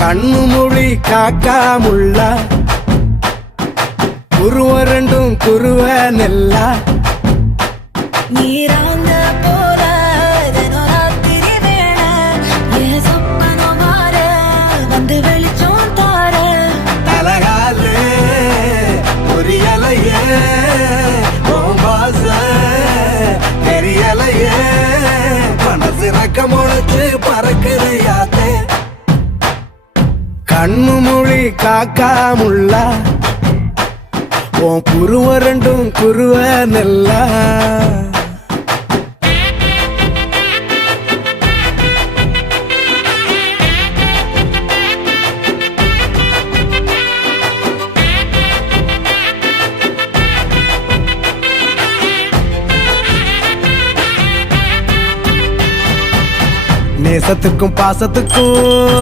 கண்ணு மொழி காக்காமுள்ள குருவ ரெண்டும் குருவ நெல்லா நீராங்க போல தினராத்திரி வேண என் சொப்பனம் மாற வந்து வெளிச்சம் தார தலகாலே பொரியலையே ஓம்பாச தெரியலையே மனசு ரக்க முளைச்சு பறக்குறையாத்தே கண்ணு மொழி காக்காமுள்ள உன் குருவ ரெண்டும் குருவ நெல்லா நேசத்துக்கும் பாசத்துக்கும்